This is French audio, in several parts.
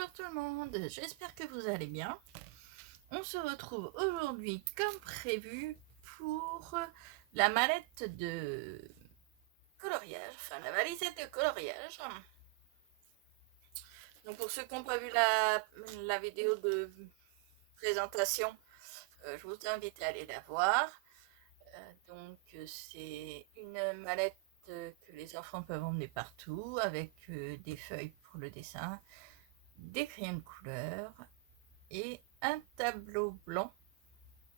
Bonjour tout le monde, j'espère que vous allez bien. On se retrouve aujourd'hui comme prévu pour la mallette de coloriage, enfin la valisette de coloriage. Donc pour ceux qui n'ont pas vu la vidéo de présentation, je vous invite à aller la voir. Donc c'est une mallette que les enfants peuvent emmener partout avec des feuilles pour le dessin, des crayons de couleur et un tableau blanc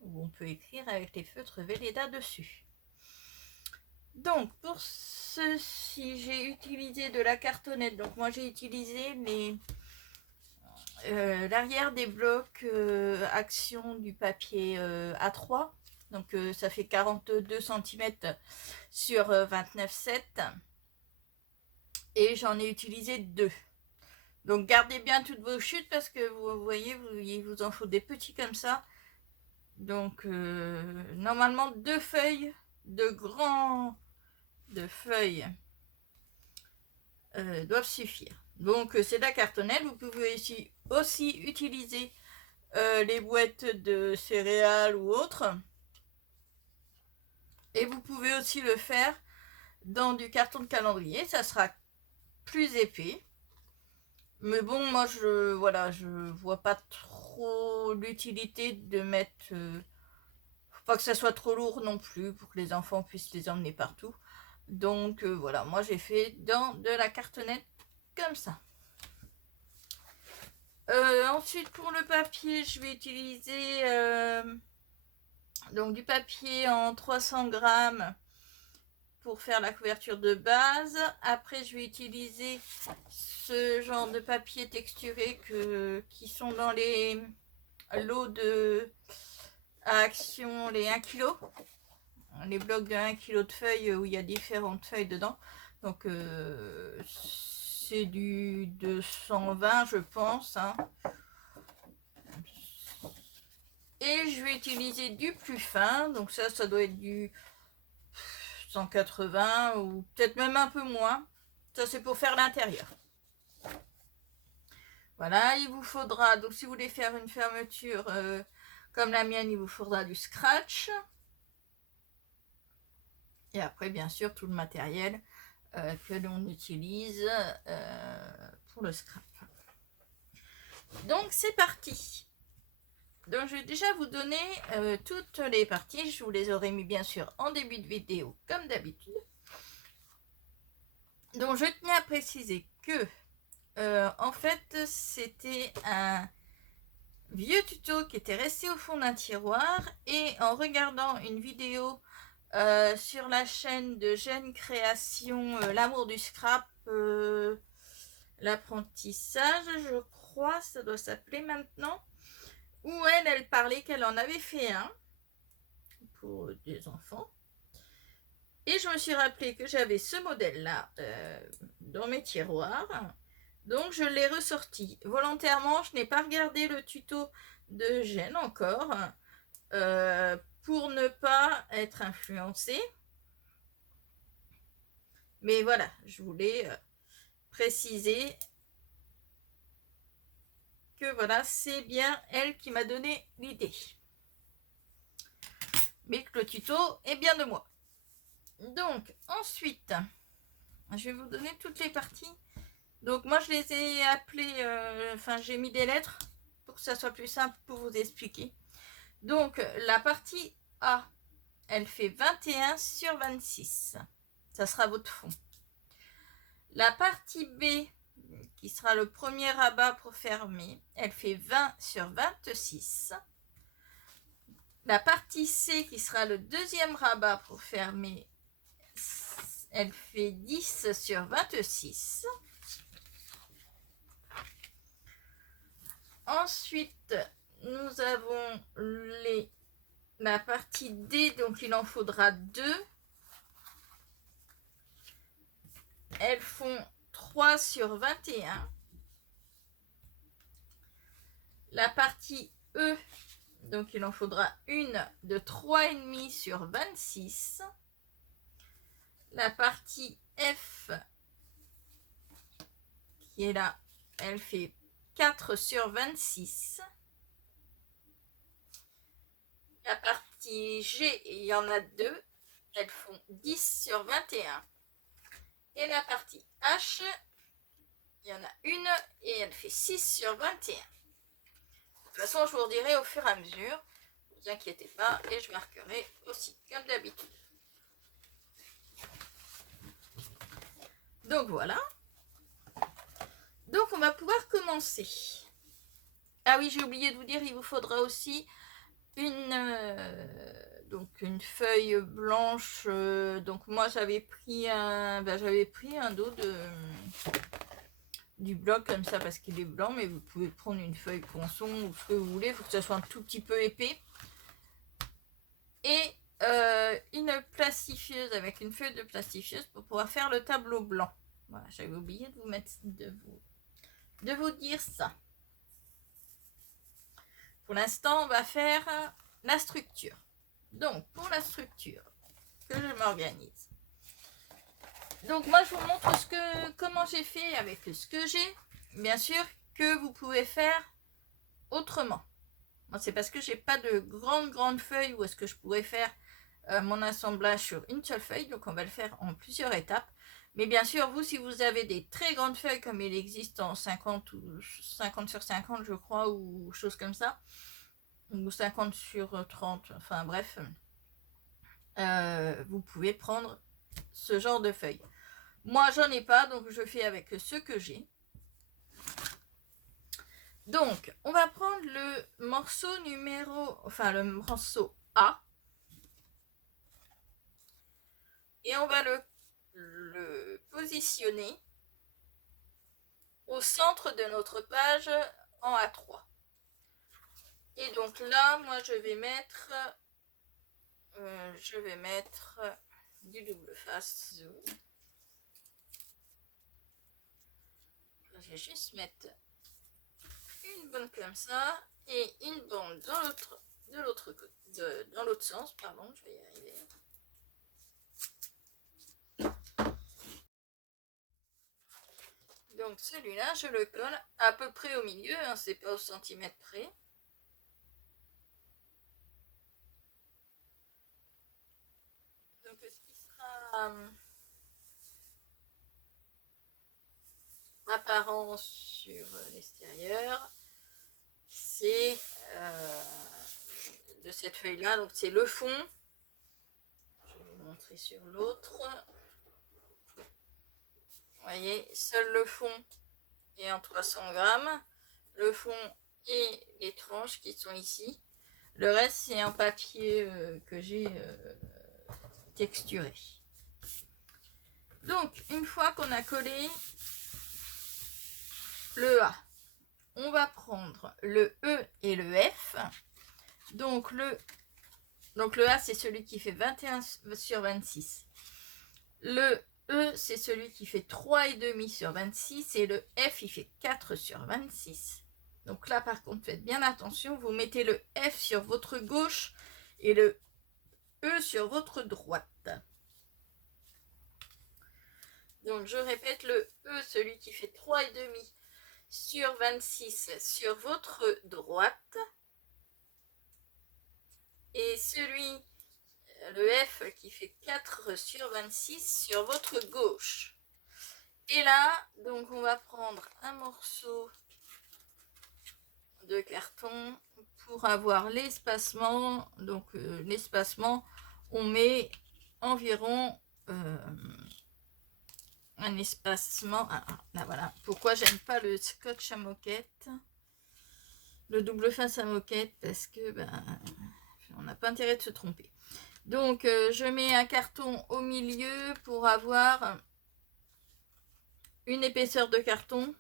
où on peut écrire avec les feutres Velleda dessus. Donc pour ceci, j'ai utilisé de la cartonnette. Donc moi j'ai utilisé l'arrière des blocs action du papier A3. Donc ça fait 42 cm sur 29,7. Et j'en ai utilisé 2. Donc gardez bien toutes vos chutes parce que vous voyez, il vous en faut des petits comme ça. Donc normalement 2 feuilles de feuilles doivent suffire. Donc c'est de la cartonnelle. Vous pouvez aussi utiliser les boîtes de céréales ou autres. Et vous pouvez aussi le faire dans du carton de calendrier. Ça sera plus épais. Mais bon, moi je vois pas trop l'utilité de mettre. Faut pas que ça soit trop lourd non plus pour que les enfants puissent les emmener partout. Donc voilà, moi j'ai fait dans de la cartonnette comme ça. Ensuite pour le papier, je vais utiliser donc du papier en 300 grammes pour faire la couverture de base. Après je vais utiliser ce genre de papier texturé qui sont dans les lots de Action, les 1 kg. Les blocs de 1 kg de feuilles où il y a différentes feuilles dedans. Donc c'est du 220 je pense. Hein. Et je vais utiliser du plus fin. Donc ça doit être du 180 ou peut-être même un peu moins. Ça c'est pour faire l'intérieur. Voilà, il vous faudra, donc si vous voulez faire une fermeture comme la mienne, il vous faudra du scratch. Et après, bien sûr, tout le matériel que l'on utilise pour le scrap. Donc, c'est parti. Donc, je vais déjà vous donner toutes les parties. Je vous les aurais mis, bien sûr, en début de vidéo, comme d'habitude. Donc, je tenais à préciser que, en fait, c'était un vieux tuto qui était resté au fond d'un tiroir. Et en regardant une vidéo sur la chaîne de Jeune Création, l'amour du scrap, l'apprentissage, je crois, ça doit s'appeler maintenant, où elle parlait qu'elle en avait fait un pour des enfants. Et je me suis rappelé que j'avais ce modèle-là dans mes tiroirs. Donc je l'ai ressorti. Volontairement, je n'ai pas regardé le tuto de Jeanne encore pour ne pas être influencée. Mais voilà, je voulais préciser que voilà, c'est bien elle qui m'a donné l'idée. Mais que le tuto est bien de moi. Donc, ensuite, je vais vous donner toutes les parties. Donc, moi, je les ai appelées, j'ai mis des lettres pour que ça soit plus simple pour vous expliquer. Donc, la partie A, elle fait 21 sur 26. Ça sera votre fond. La partie B, qui sera le premier rabat pour fermer, elle fait 20 sur 26. La partie C, qui sera le deuxième rabat pour fermer, elle fait 10 sur 26. Ensuite, nous avons la partie D, donc il en faudra 2. Elles font 3 sur 21. La partie E, donc il en faudra une de 3,5 sur 26. La partie F, qui est là, elle fait 4 sur 26. La partie G, il y en a 2, elles font 10 sur 21. Et la partie H, il y en a une et elle fait 6 sur 21. De toute façon, je vous redirai au fur et à mesure, ne vous inquiétez pas, et je marquerai aussi, comme d'habitude. Donc voilà. Donc on va pouvoir commencer. Ah oui, j'ai oublié de vous dire, il vous faudra aussi donc une feuille blanche. Donc moi j'avais pris un dos du bloc comme ça parce qu'il est blanc, mais vous pouvez prendre une feuille ponçon ou ce que vous voulez. Il faut que ça soit un tout petit peu épais. Et une plastifieuse avec une feuille de plastifieuse pour pouvoir faire le tableau blanc. Voilà, j'avais oublié de vous dire ça. Pour l'instant, on va faire la structure. Donc, pour la structure, que je m'organise. Donc, moi, je vous montre comment j'ai fait avec ce que j'ai. Bien sûr que vous pouvez faire autrement. Moi, c'est parce que j'ai pas de grandes feuilles où est-ce que je pourrais faire mon assemblage sur une seule feuille. Donc, on va le faire en plusieurs étapes. Mais bien sûr, vous, si vous avez des très grandes feuilles, comme il existe en 50 ou 50 sur 50, je crois, ou choses comme ça, ou 50 sur 30, enfin bref, vous pouvez prendre ce genre de feuilles. Moi, j'en ai pas, donc je fais avec ce que j'ai. Donc, on va prendre le morceau le morceau A, et on va le positionner au centre de notre page en A3. Et donc là, moi, je vais mettre du double face. Je vais juste mettre une bande comme ça et une bande dans l'autre sens, pardon, je vais y arriver. Donc celui-là, je le colle à peu près au milieu, hein, c'est pas au centimètre près. Donc ce qui sera apparent sur l'extérieur, c'est de cette feuille-là, donc c'est le fond. Je vais vous montrer sur l'autre. Vous voyez, seul le fond est en 300 grammes. Le fond et les tranches qui sont ici. Le reste, c'est un papier que j'ai texturé. Donc, une fois qu'on a collé le A, on va prendre le E et le F. Donc le A, c'est celui qui fait 21 sur 26. Le E, c'est celui qui fait 3,5 sur 26. Et le F, il fait 4 sur 26. Donc là, par contre, faites bien attention. Vous mettez le F sur votre gauche et le E sur votre droite. Donc, je répète, le E, celui qui fait 3,5 sur 26 sur votre droite. Et le F qui fait 4 sur 26 sur votre gauche. Et là, donc on va prendre un morceau de carton pour avoir l'espacement. Donc l'espacement, on met environ un espacement. Là voilà. Pourquoi j'aime pas le scotch à moquette, le double face à moquette, parce que on n'a pas intérêt de se tromper. Donc je mets un carton au milieu pour avoir une épaisseur de carton,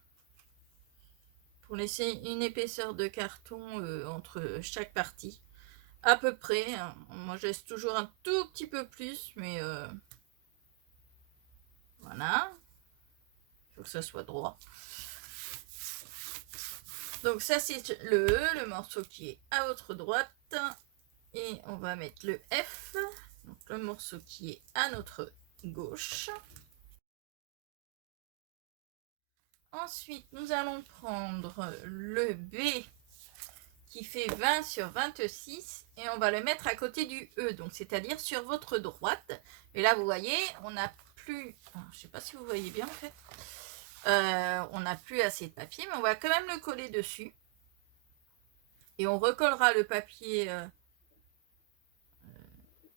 pour laisser une épaisseur de carton entre chaque partie, à peu près, hein. Moi je laisse toujours un tout petit peu plus, mais voilà, il faut que ça soit droit. Donc ça c'est le E, le morceau qui est à votre droite, et on va mettre le F, donc le morceau qui est à notre gauche. Ensuite, nous allons prendre le B qui fait 20 sur 26 et on va le mettre à côté du E, donc c'est-à-dire sur votre droite. Et là, vous voyez, on n'a plus, alors, je ne sais pas si vous voyez bien en fait, on n'a plus assez de papier, mais on va quand même le coller dessus. Et on recollera le papier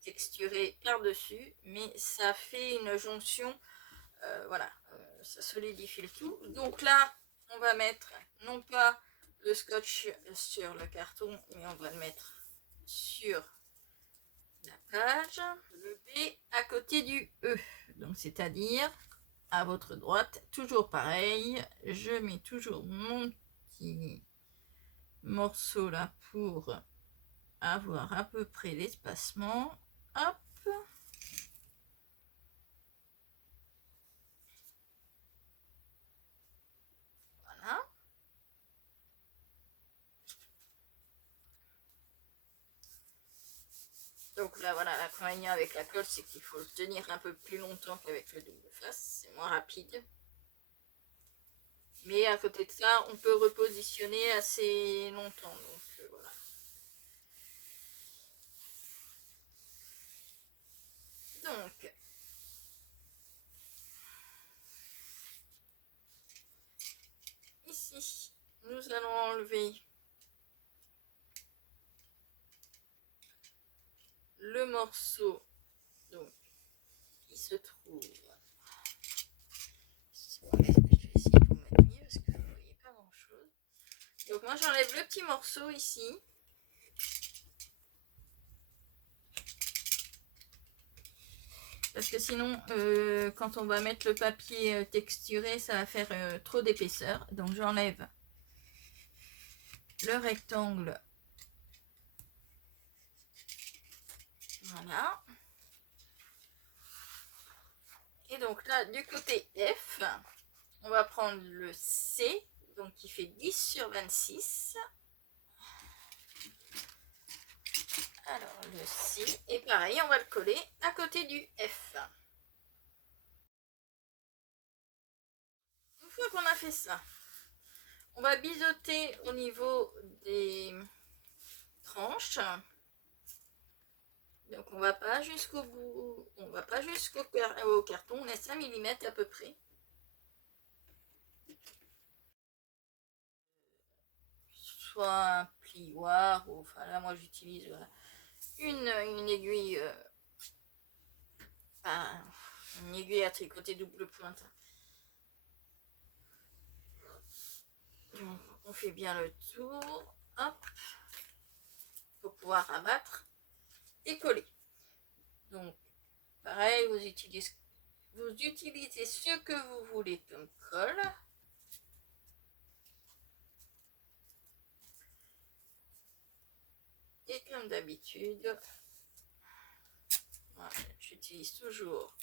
texturé par-dessus, mais ça fait une jonction, voilà, ça solidifie le tout. Donc là, on va mettre non pas le scotch sur le carton, mais on va le mettre sur la page. Le B à côté du E, donc c'est-à-dire à votre droite, toujours pareil. Je mets toujours mon petit morceau là pour avoir à peu près l'espacement. Hop. Voilà. Donc là, voilà, l'inconvénient avec la colle, c'est qu'il faut le tenir un peu plus longtemps qu'avec le double face. C'est moins rapide. Mais à côté de ça, on peut repositionner assez longtemps. Donc voilà. Donc, ici, nous allons enlever le morceau donc, qui se trouve. Je vais essayer de vous mettre mieux parce que vous ne voyez pas grand chose. Donc moi j'enlève le petit morceau ici. Parce que sinon, quand on va mettre le papier texturé, ça va faire trop d'épaisseur. Donc j'enlève le rectangle. Voilà. Et donc là, du côté F, on va prendre le C, donc qui fait 10 sur 26. Alors le C, et pareil, on va le coller à côté du F. Une fois qu'on a fait ça, on va biseauter au niveau des tranches. Donc on va pas jusqu'au bout, on va pas jusqu'au carton, on est 5 mm à peu près. Soit un plioir, ou enfin là moi j'utilise voilà, une aiguille, une aiguille à tricoter double pointe. Donc on fait bien le tour, hop, pour pouvoir abattre et coller. Donc pareil, vous utilisez ce que vous voulez comme colle. Et comme d'habitude, voilà, j'utilise toujours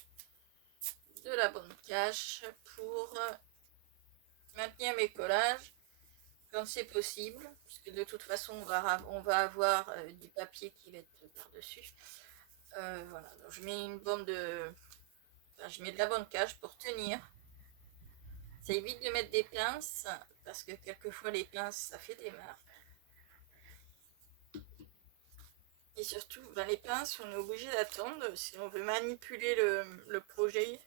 de la bonne cache pour maintenir mes collages quand c'est possible, puisque de toute façon on va avoir du papier qui va être par-dessus. Voilà, donc je mets une bande de... Enfin, je mets de la bonne cache pour tenir. Ça évite de mettre des pinces, parce que quelquefois les pinces ça fait des marques. Et surtout, ben, les pinces, on est obligé d'attendre si on veut manipuler le projet.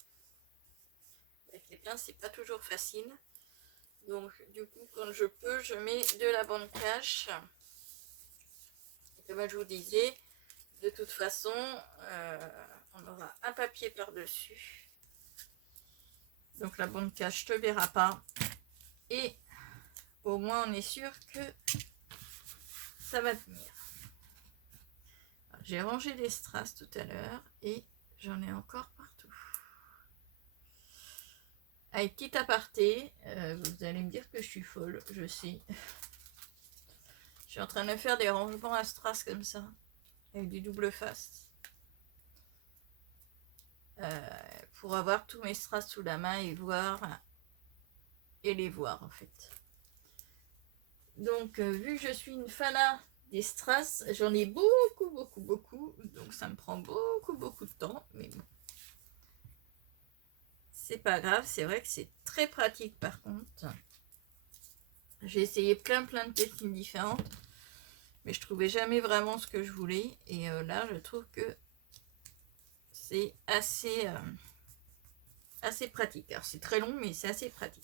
Avec les pinces, c'est pas toujours facile. Donc, du coup, quand je peux, je mets de la bande cache. Et comme je vous disais, de toute façon, on aura un papier par-dessus. Donc, la bande cache ne te verra pas. Et au moins, on est sûr que ça va tenir. J'ai rangé les strass tout à l'heure et j'en ai encore partout. Allez, petit aparté, vous allez me dire que je suis folle, je sais. Je suis en train de faire des rangements à strass comme ça, avec du double face. Pour avoir tous mes strass sous la main et voir, et les voir en fait. Donc, vu que je suis une fanat des strass, j'en ai beaucoup, donc ça me prend beaucoup de temps, mais bon. c'est pas grave, c'est vrai que c'est très pratique par contre. J'ai essayé plein de techniques différentes, mais je trouvais jamais vraiment ce que je voulais. Et là, je trouve que c'est assez pratique. Alors c'est très long, mais c'est assez pratique.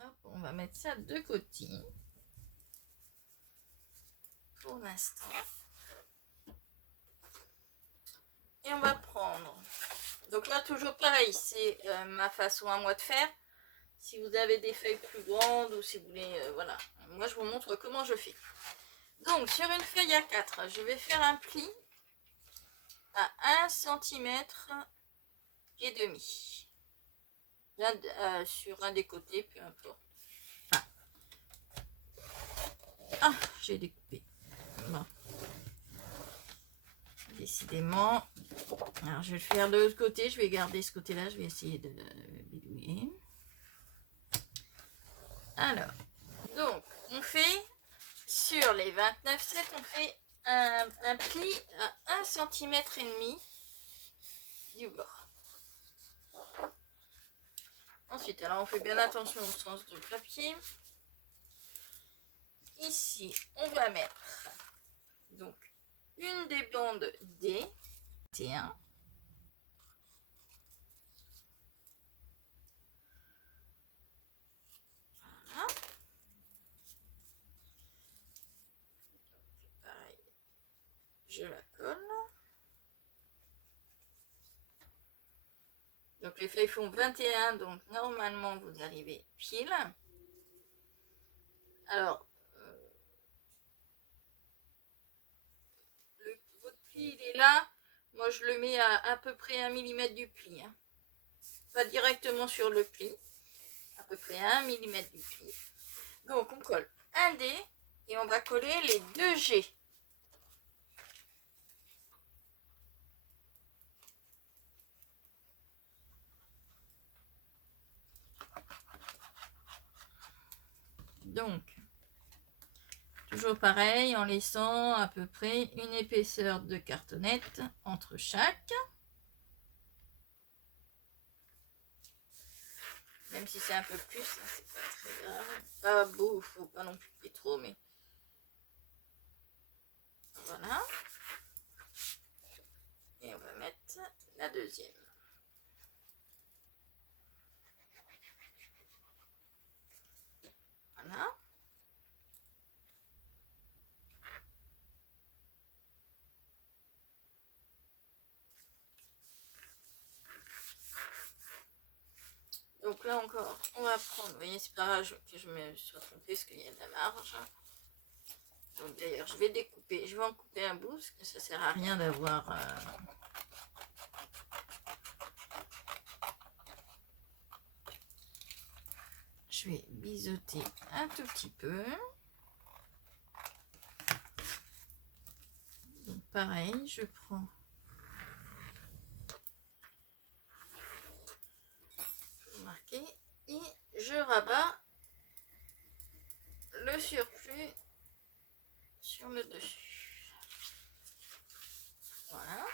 Hop, on va mettre ça de côté pour l'instant. Et on va prendre. Donc là, toujours pareil, c'est ma façon à moi de faire. Si vous avez des feuilles plus grandes ou si vous voulez, voilà. Moi, je vous montre comment je fais. Donc, sur une feuille A4, je vais faire un pli à 1,5 cm et demi. Sur un des côtés, peu importe. Ah, j'ai découpé. Bon. Décidément. Alors, je vais le faire de l'autre côté. Je vais garder ce côté-là. Je vais essayer de bidouiller. Alors, donc, on fait sur les 29,7, on fait un pli à 1,5 cm et demi du bord. Ensuite, alors on fait bien attention au sens du papier. Ici, on va mettre donc une des bandes D, T1. Voilà. Pareil, je la colle. Donc les feuilles font 21, donc normalement vous arrivez pile. Alors, votre pli il est là. Moi je le mets à peu près 1 mm du pli. Hein. Pas directement sur le pli. À peu près 1 mm du pli. Donc on colle un D et on va coller les 2 G. Donc, toujours pareil, en laissant à peu près une épaisseur de cartonnette entre chaque. Même si c'est un peu plus, c'est pas très grave. Pas beau, faut pas non plus qu'il y ait trop, mais voilà. Et on va mettre la deuxième. Voilà. Donc là encore, on va prendre, vous voyez, c'est pas grave que je me sois trompée parce qu'il y a de la marge. Donc d'ailleurs, je vais découper, je vais en couper un bout parce que ça sert à rien d'avoir... Je vais biseauter un tout petit peu. Donc pareil, je prends... Et je rabats le surplus sur le dessus. Voilà.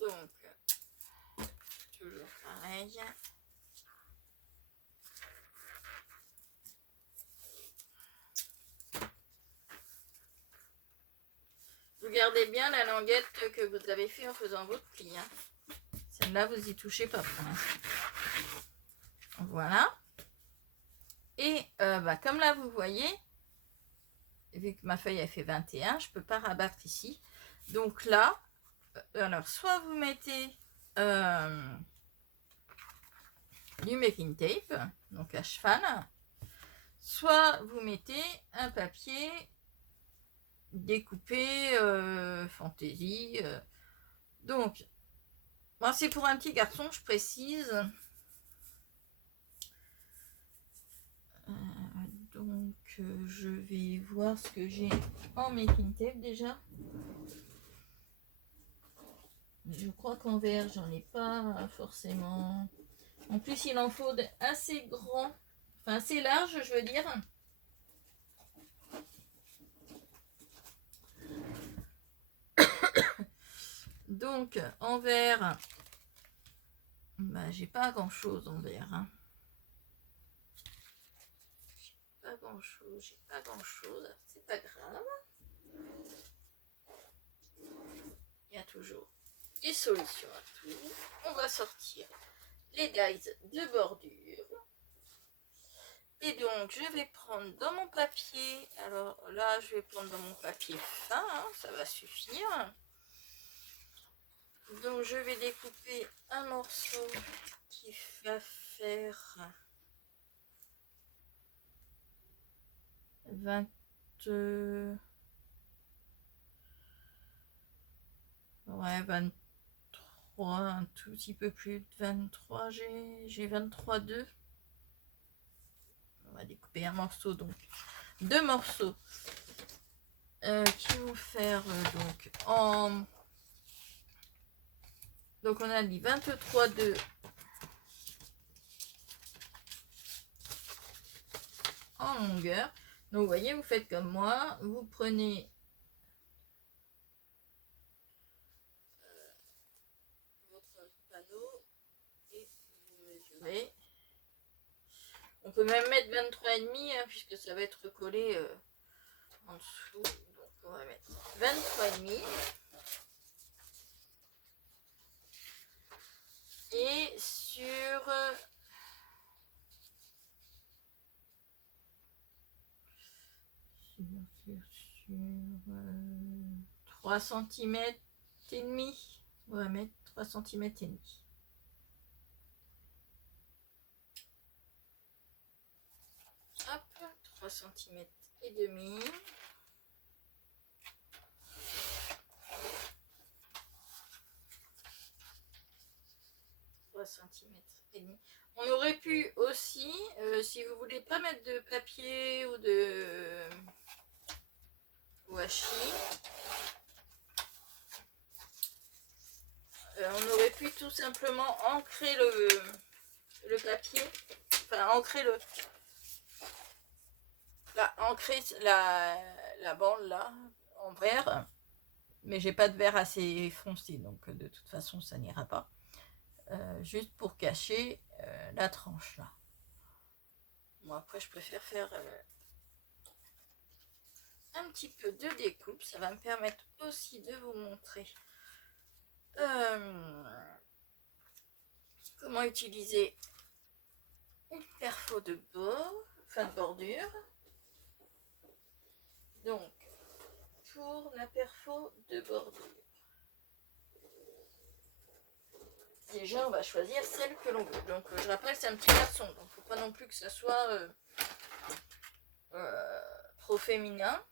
Donc, toujours pareil. Vous gardez bien la languette que vous avez fait en faisant votre pli. Hein. Celle-là, vous y touchez pas pour l'instant. Voilà. Et comme là, vous voyez, vu que ma feuille a fait 21, je ne peux pas rabattre ici. Donc là, alors soit vous mettez du making tape, donc à cheval, soit vous mettez un papier découpé fantaisie. Donc, moi c'est pour un petit garçon, je précise. Donc, je vais voir ce que j'ai en making tape déjà. Je crois qu'en vert, j'en ai pas forcément. En plus, il en faut assez grand, enfin assez large, je veux dire. Donc en vert, bah, j'ai pas grand chose en vert. Hein. Pas grand chose, j'ai pas grand chose, c'est pas grave. Il y a toujours des solutions à tout. On va sortir les dies de bordure. Et donc je vais prendre dans mon papier, alors là je vais prendre dans mon papier fin, hein, ça va suffire. Donc je vais découper un morceau qui va faire 20... Ouais, 23, un tout petit peu plus de 23, j'ai 23,2. On va découper un morceau, donc 2 morceaux qui vont faire donc en... Donc on a dit 23,2 en longueur. Donc vous voyez, vous faites comme moi, vous prenez votre panneau et vous mesurez. On peut même mettre 23,5 hein, puisque ça va être collé en dessous. Donc on va mettre 23,5. Et sur 3 cm et demi, on va mettre 3 cm et demi. Hop, 3 cm et demi. Cm et demi. On aurait pu aussi, si vous voulez pas mettre de papier ou de washi, on aurait pu tout simplement ancrer le papier, enfin ancrer la bande là en verre, mais j'ai pas de verre assez foncé, donc de toute façon ça n'ira pas. Juste pour cacher la tranche là. Bon, après je préfère faire un petit peu de découpe, ça va me permettre aussi de vous montrer comment utiliser une perfo de bord, enfin de bordure. Donc pour la perfo de bordure, déjà on va choisir celle que l'on veut. Donc je rappelle, c'est un petit garçon, donc faut pas non plus que ça soit trop féminin.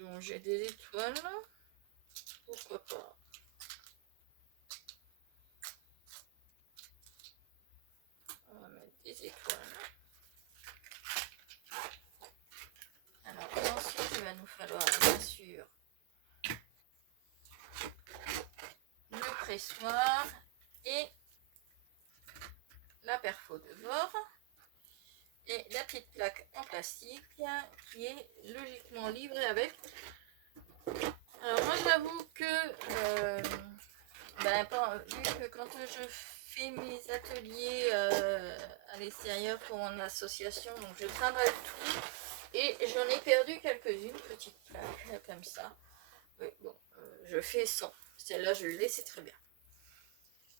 Donc j'ai des étoiles, pourquoi pas. On va mettre des étoiles. Alors ensuite il va nous falloir bien sûr le pressoir et la perfo de bord et la petite plaque en plastique qui est logiquement livrée avec. Alors moi j'avoue que vu que quand je fais mes ateliers à l'extérieur pour mon association, donc je travaille tout et j'en ai perdu quelques-unes, petites plaques comme ça. Oui, bon, je fais 100. Celle-là je l'ai, c'est très bien.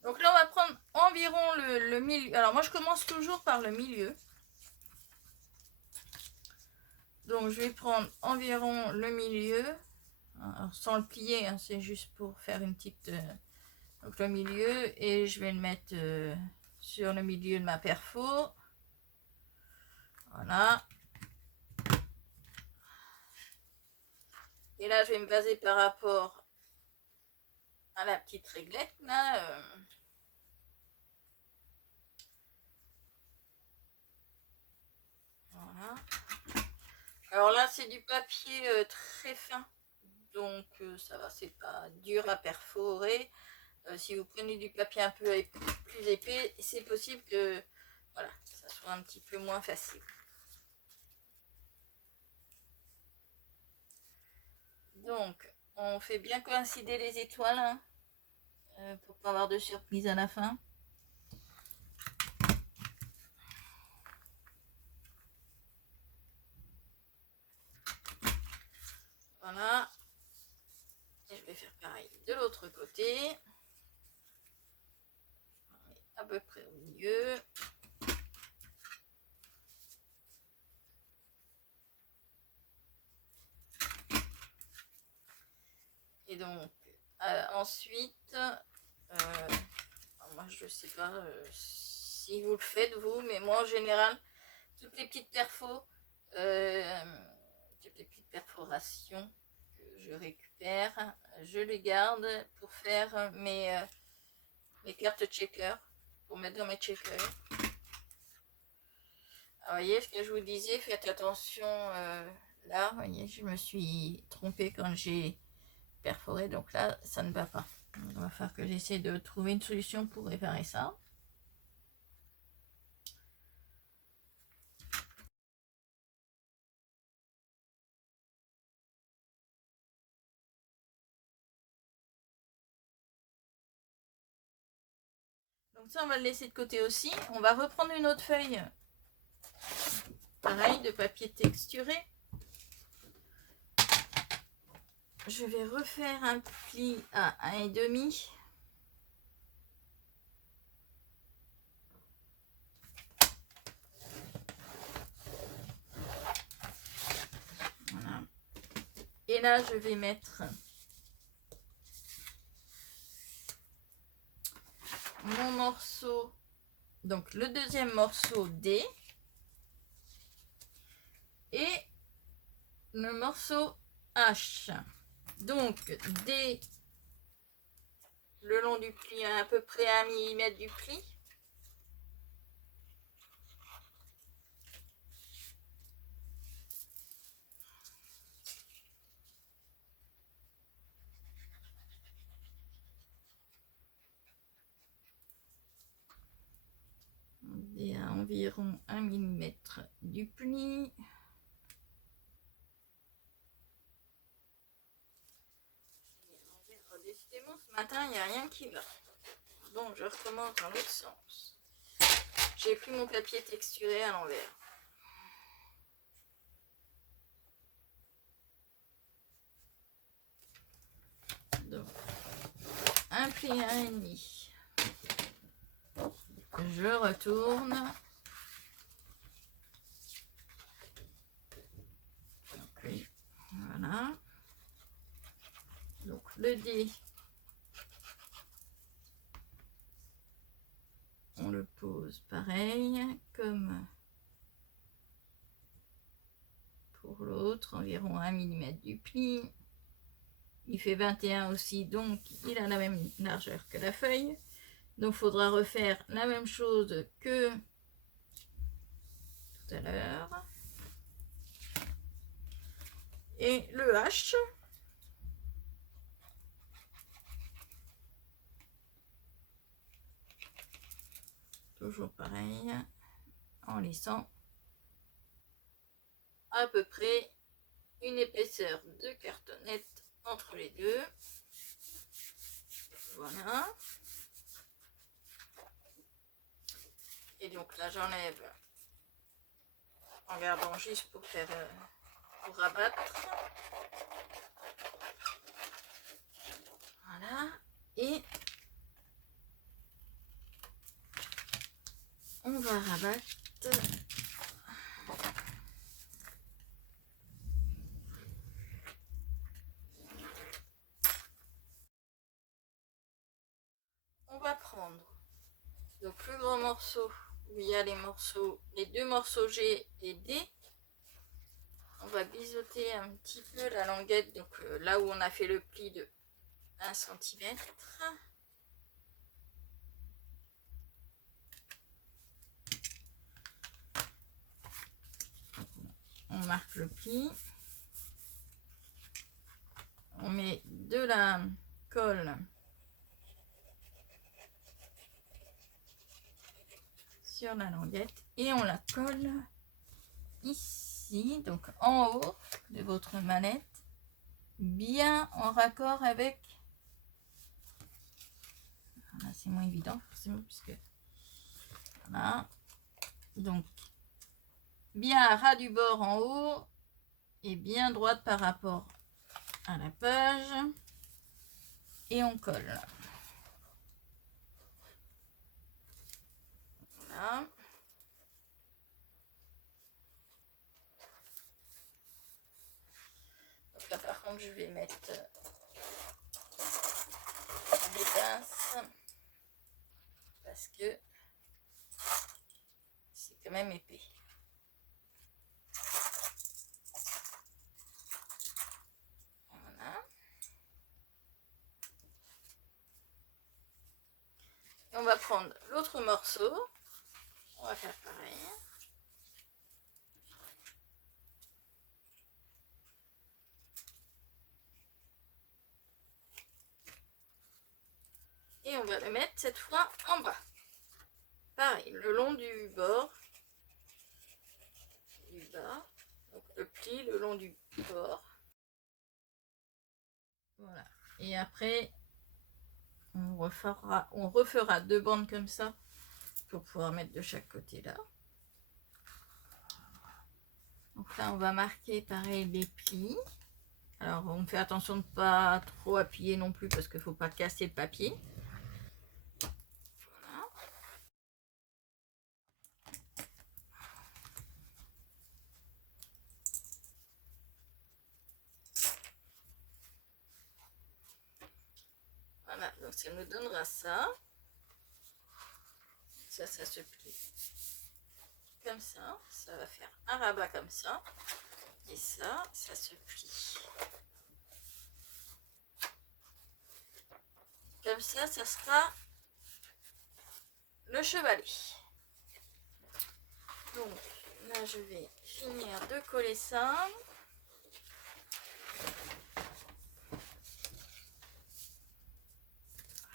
Donc là on va prendre environ le milieu. Alors moi je commence toujours par le milieu. Donc je vais prendre environ le milieu. Alors, sans le plier, hein, c'est juste pour faire une petite... donc le milieu, et je vais le mettre sur le milieu de ma perfo. Voilà. Et là je vais me baser par rapport à la petite réglette là. Voilà. Alors là c'est du papier très fin, donc ça va, c'est pas dur à perforer. Si vous prenez du papier un peu plus épais, c'est possible que voilà, ça soit un petit peu moins facile. Donc, on fait bien coïncider les étoiles hein, pour pas avoir de surprise à la fin. Voilà. Et je vais faire pareil de l'autre côté. À peu près au milieu. Et donc, ensuite, moi je sais pas si vous le faites vous, mais moi en général, toutes les petites perfos, toutes les petites perforations que je récupère, je les garde pour faire mes cartes checker, pour mettre dans mes checkers. Alors, vous voyez ce que je vous disais, faites attention là, vous voyez, je me suis trompée quand j'ai perforé, donc là ça ne va pas. Donc, il va falloir que j'essaie de trouver une solution pour réparer ça. Donc ça on va le laisser de côté aussi. On va reprendre une autre feuille, pareil, de papier texturé. Je vais refaire un pli à 1,5. Voilà. Et là je vais mettre mon morceau, donc le deuxième morceau D et le morceau H. Donc D le long du pli, à peu près 1 mm du pli. Et à environ 1 mm du pli. Décidément, ce matin, il n'y a rien qui va. Bon, je recommence dans l'autre sens. J'ai pris mon papier texturé à l'envers. Donc, un pli à 1,5. Je retourne. Okay. Voilà. Donc, le dé, on le pose pareil, comme pour l'autre, environ 1 mm du pli. Il fait 21 aussi, donc il a la même largeur que la feuille. Donc il faudra refaire la même chose que tout à l'heure. Et le H, toujours pareil, en laissant à peu près une épaisseur de cartonnette entre les deux. Voilà. Et donc là j'enlève en gardant juste pour faire pour rabattre. Voilà. Et on va rabattre. On va prendre donc le gros morceau où il y a les deux morceaux G et D. On va biseauter un petit peu la languette, donc là où on a fait le pli de 1 cm. On marque le pli. On met de la colle sur la languette et on la colle ici, donc en haut de votre mallette. bien en raccord avec... Là, c'est moins évident forcément puisque... Voilà. Donc, bien à ras du bord en haut et bien droite par rapport à la page. Et on colle. Voilà. Donc là par contre je vais mettre des pinces parce que c'est quand même épais. Voilà. Et on va prendre l'autre morceau. On va faire pareil. Et on va le mettre cette fois en bas. Pareil, le long du bord. Du bas. Donc le pli le long du bord. Voilà. Et après, on refera 2 bandes comme ça pour pouvoir mettre de chaque côté là. Donc là, on va marquer pareil les plis. Alors, on fait attention de ne pas trop appuyer non plus parce qu'il ne faut pas casser le papier. Voilà. Voilà, donc ça nous donnera ça. Ça se plie comme ça. Ça va faire un rabat comme ça. Et ça se plie. Comme ça sera le chevalet. Donc là, je vais finir de coller ça.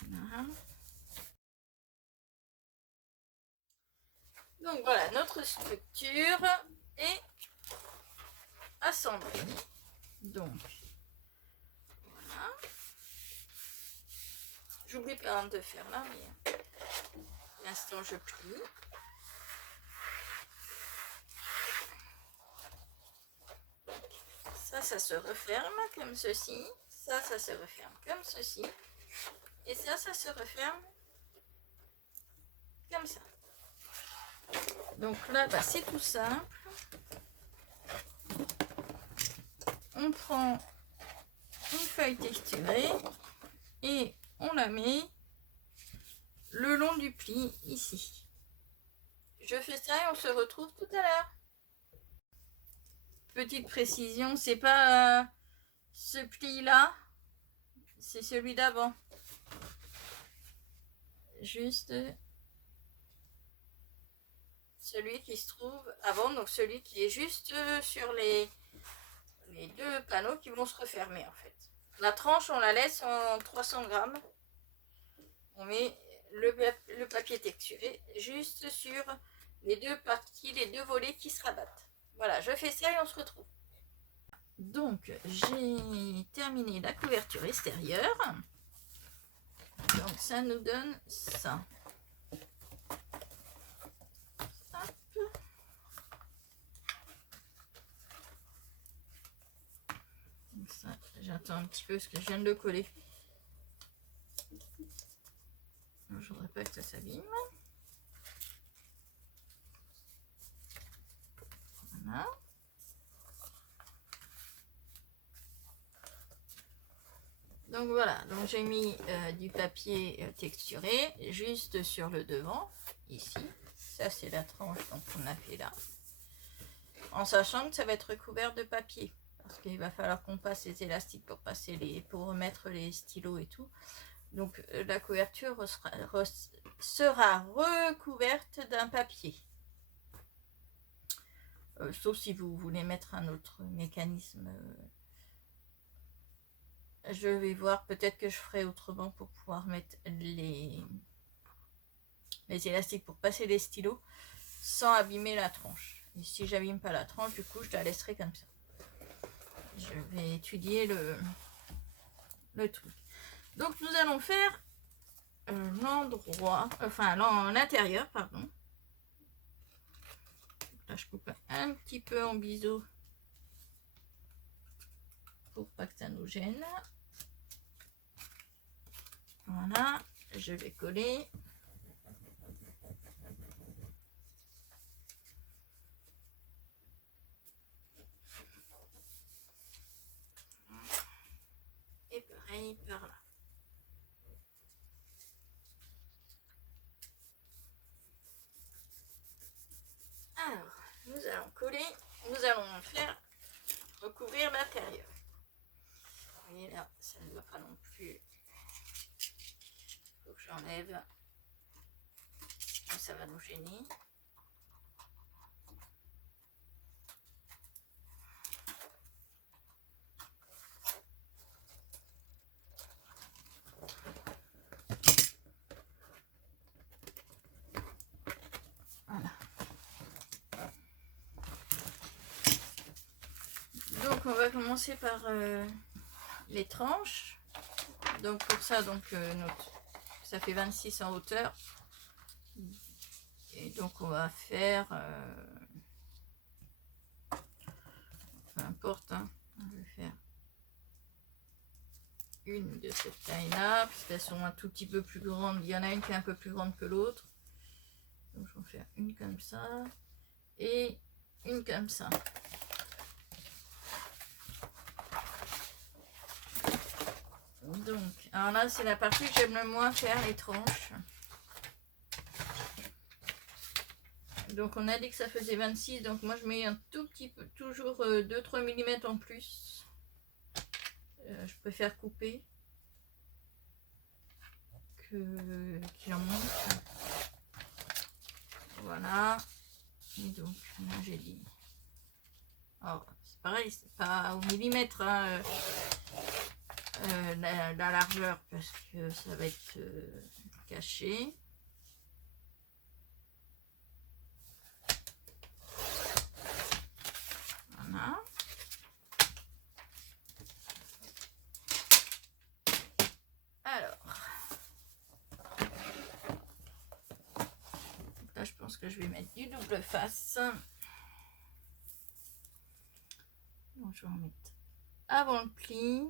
Voilà. Donc voilà, notre structure est assemblée. Donc voilà. J'oublie pas de faire là, mais pour l'instant je plie. Ça se referme comme ceci. Ça se referme comme ceci. Et ça se referme comme ça. Donc là, bah, c'est tout simple. On prend une feuille texturée et on la met le long du pli ici. Je fais ça et on se retrouve tout à l'heure. Petite précision, c'est pas ce pli là, c'est celui d'avant. Juste celui qui se trouve avant, donc celui qui est juste sur les 2 panneaux qui vont se refermer en fait. La tranche, on la laisse en 300 grammes. On met le papier texturé juste sur les 2 parties, les 2 volets qui se rabattent. Voilà, je fais ça et on se retrouve. Donc, j'ai terminé la couverture extérieure. Donc, ça nous donne ça. J'attends un petit peu parce que je viens de le coller. Je voudrais pas que ça s'abîme. Voilà. Donc voilà, donc j'ai mis du papier texturé juste sur le devant, ici. Ça c'est la tranche qu'on a fait là. En sachant que ça va être recouvert de papier. Parce qu'il va falloir qu'on passe les élastiques pour remettre les stylos et tout. Donc la couverture sera recouverte d'un papier. Sauf si vous voulez mettre un autre mécanisme. Je vais voir, peut-être que je ferai autrement pour pouvoir mettre les élastiques pour passer les stylos sans abîmer la tranche. Et si j'abîme pas la tranche, du coup je la laisserai comme ça. je vais étudier le truc. Donc nous allons faire l'endroit, enfin l'intérieur, pardon. Là je coupe un petit peu en biseau pour pas que ça nous gêne. Voilà, je vais coller. Et pareil par là. Alors, nous allons coller, nous allons faire recouvrir l'intérieur. Vous voyez là, ça ne va pas non plus. Il faut que j'enlève. Ça va nous gêner. Voilà. Donc on va commencer par les tranches. Donc pour ça, ça fait 26 en hauteur. Et donc on va faire, peu importe, hein, on va faire une de cette taille-là, puisqu'elles sont un tout petit peu plus grandes. Il y en a une qui est un peu plus grande que l'autre. Donc je vais en faire une comme ça et une comme ça. Donc, alors là c'est la partie que j'aime le moins faire, les tranches. Donc on a dit que ça faisait 26, donc moi je mets un tout petit peu, toujours 2-3 mm en plus. Je préfère couper qu'il en manque. Voilà. Et donc là j'ai dit. Alors c'est pareil, c'est pas au millimètre hein, la largeur parce que ça va être caché. Voilà. Alors. Là je pense que je vais mettre du double face. Donc je vais en mettre avant le pli.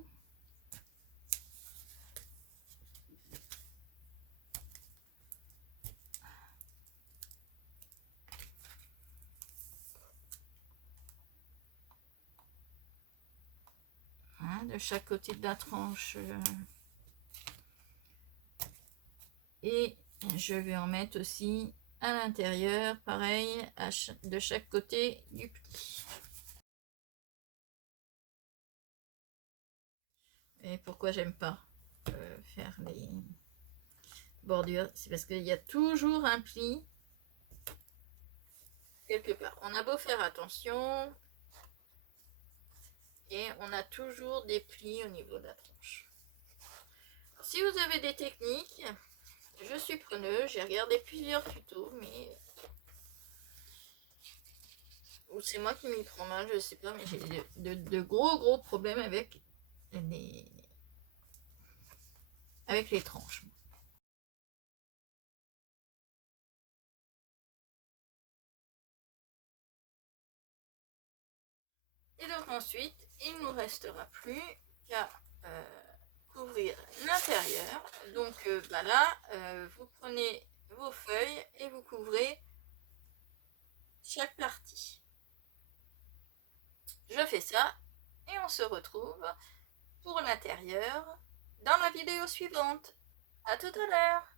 Hein, de chaque côté de la tranche. Et je vais en mettre aussi à l'intérieur, pareil, de chaque côté du pli. Et pourquoi j'aime pas faire les bordures, c'est parce qu'il y a toujours un pli quelque part. On a beau faire attention, et on a toujours des plis au niveau de la tranche. Alors, si vous avez des techniques, je suis preneuse. J'ai regardé plusieurs tutos, mais ou c'est moi qui m'y prends mal, je sais pas, mais j'ai de gros problèmes avec les tranches. Et donc ensuite, il ne nous restera plus qu'à couvrir l'intérieur. Donc là, vous prenez vos feuilles et vous couvrez chaque partie. Je fais ça et on se retrouve pour l'intérieur dans la vidéo suivante. À tout à l'heure.